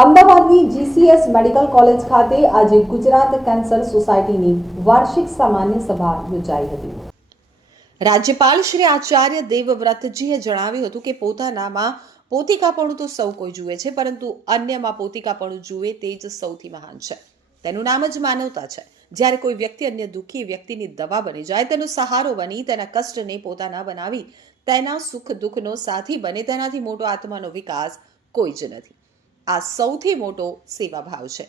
અમદાવાદની GCS medical college ખાતે આજે ગુજરાત કેન્સર સોસાયટીની વાર્ષિક સામાન્ય સભા યોજાઈ હતી. રાજ્યપાલ શ્રી આચાર્ય દેવવ્રતજીએ જણાવ્યું હતું કે પોતાનામાં પોતિકાપણું તો સૌ કોઈ જુએ છે, પરંતુ અન્યમાં પોતિકાપણું જુએ તે જ સૌથી મહાન છે. તેનું નામ જ માનવતા છે. જ્યારે કોઈ વ્યક્તિ અન્ય દુઃખી વ્યક્તિની દવા બની જાય, તેનો સહારો બની, તેના કષ્ટને પોતાના બનાવી, તેના સુખ દુઃખનો સાથી બને, તેનાથી મોટો આત્માનો વિકાસ કોઈ જ નથી. આ સૌથી મોટો સેવાભાવ છે.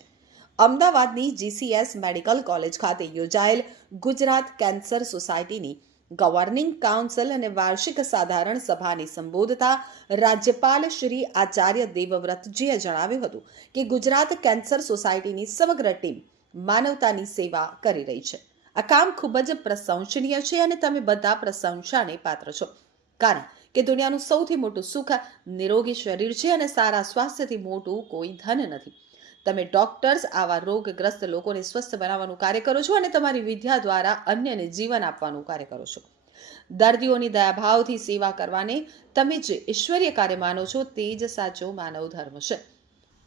અમદાવાદની જીસીએસ મેડિકલ કોલેજ ખાતે યોજાયેલ ગુજરાત કેન્સર સોસાયટીની ગવર્નિંગ કાઉન્સિલ અને વાર્ષિક સાધારણ સભાને સંબોધતા રાજ્યપાલ શ્રી આચાર્ય દેવવ્રતજીએ જણાવ્યું હતું કે ગુજરાત કેન્સર સોસાયટીની સમગ્ર ટીમ માનવતાની સેવા કરી રહી છે. આ કામ ખૂબ જ પ્રશંસનીય છે અને તમે બધા પ્રશંસાને પાત્ર છો. કારણ કે દુનિયાનું સૌથી મોટું સુખ નિરોગી શરીર છે અને સારા સ્વાસ્થ્યથી મોટું કોઈ ધન નથી. તમે ડોક્ટર્સ આવા રોગગ્રસ્ત લોકોને સ્વસ્થ બનાવવાનું કાર્ય કરો છો અને તમારી વિદ્યા દ્વારા અન્યને જીવન આપવાનું કાર્ય કરો છો. દર્દીઓની દયાભાવથી સેવા કરવાને તમે જે ઈશ્વરીય કાર્ય માનો છો તે જ સાચો માનવ ધર્મ છે.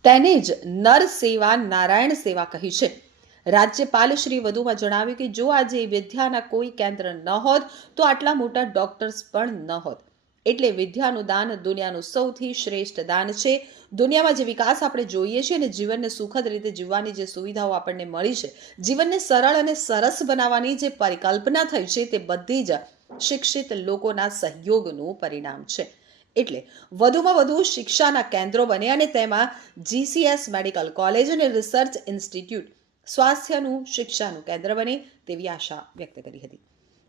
તેને જ નર સેવા નારાયણ સેવા કહી છે. રાજ્યપાલ શ્રી વધુમાં જણાવ્યું કે જો આજે વિદ્યાના કોઈ કેન્દ્ર ન હોત તો આટલા મોટા ડોક્ટર્સ પણ ન હોત. એટલે વિદ્યાનું દાન દુનિયાનું સૌથી શ્રેષ્ઠ દાન છે. દુનિયામાં જે વિકાસ આપણે જોઈએ છીએ અને જીવનને સુખદ રીતે જીવવાની જે સુવિધાઓ આપણને મળી છે, જીવનને સરળ અને સરસ બનાવવાની જે પરિકલ્પના થઈ છે તે બધી જ શિક્ષિત લોકોના સહયોગનું પરિણામ છે. એટલે વધુમાં વધુ શિક્ષાના કેન્દ્રો બને અને તેમાં જીસીએસ મેડિકલ કોલેજ અને રિસર્ચ ઇન્સ્ટિટ્યૂટ સ્વાસ્થ્યનું શિક્ષાનું કેન્દ્ર બને તેવી આશા વ્યક્ત કરી હતી.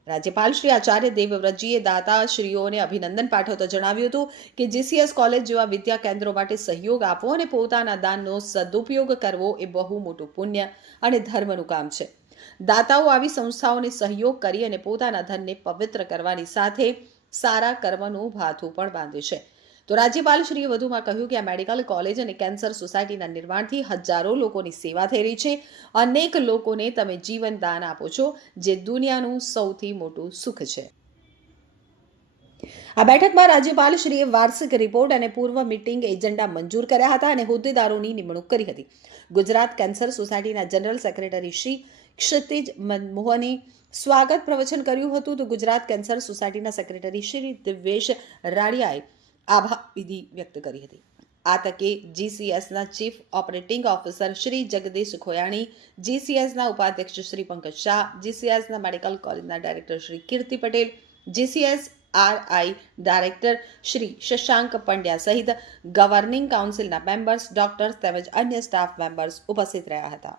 રાજ્યપાલ શ્રી આચાર્ય દેવવ્રતજીએ દાતાશ્રીઓને અભિનંદન પાઠવતા જણાવ્યું હતું કે જીસીએસ કોલેજ જેવા વિદ્યા કેન્દ્રો માટે સહયોગ આપવો અને પોતાના દાનનો સદુપયોગ કરવો એ બહુ મોટું પુણ્ય અને ધર્મનું કામ છે. દાતાઓ આવી સંસ્થાઓને સહયોગ કરી અને પોતાના ધનને પવિત્ર કરવાની સાથે સારા કર્મનું ભાથું પણ બાંધે છે. તો રાજ્યપાલ શ્રીએ વધુમાં કહ્યું કે આ મેડિકલ કોલેજ અને કેન્સર સોસાયટીના નિર્માણથી હજારો લોકોની સેવા થઈ રહી છે. અનેક લોકોને તમે જીવન દાન આપો છો, જે દુનિયાનું સૌથી મોટું સુખ છે. આ બેઠકમાં રાજ્યપાલશ્રીએ વાર્ષિક રિપોર્ટ અને પૂર્વ મીટિંગ એજન્ડા મંજૂર કર્યા હતા અને હોદ્દેદારોની નિમણૂક કરી હતી. ગુજરાત કેન્સર સોસાયટીના જનરલ સેક્રેટરી શ્રી ક્ષિતિજ મનમોહને સ્વાગત પ્રવચન કર્યું હતું. તો ગુજરાત કેન્સર સોસાયટીના સેક્રેટરી શ્રી દિવ્યેશ રાડિયાએ આભાર વિધિ વ્યક્ત કરી હતી. આ તકે જીસીએસના chief operating officer Shri Jagdish Khoyani, જીસીએસના ઉપાધ્યક્ષ શ્રી પંકજ શાહ, જીસીએસના મેડિકલ કોલેજના director Shri Kirti Patel, GCS RI director Shri Shashank Pandya સહિત ગવર્નિંગ કાઉન્સિલના મેમ્બર્સ, ડોક્ટર્સ તેમજ અન્ય સ્ટાફ મેમ્બર્સ ઉપસ્થિત રહ્યા હતા.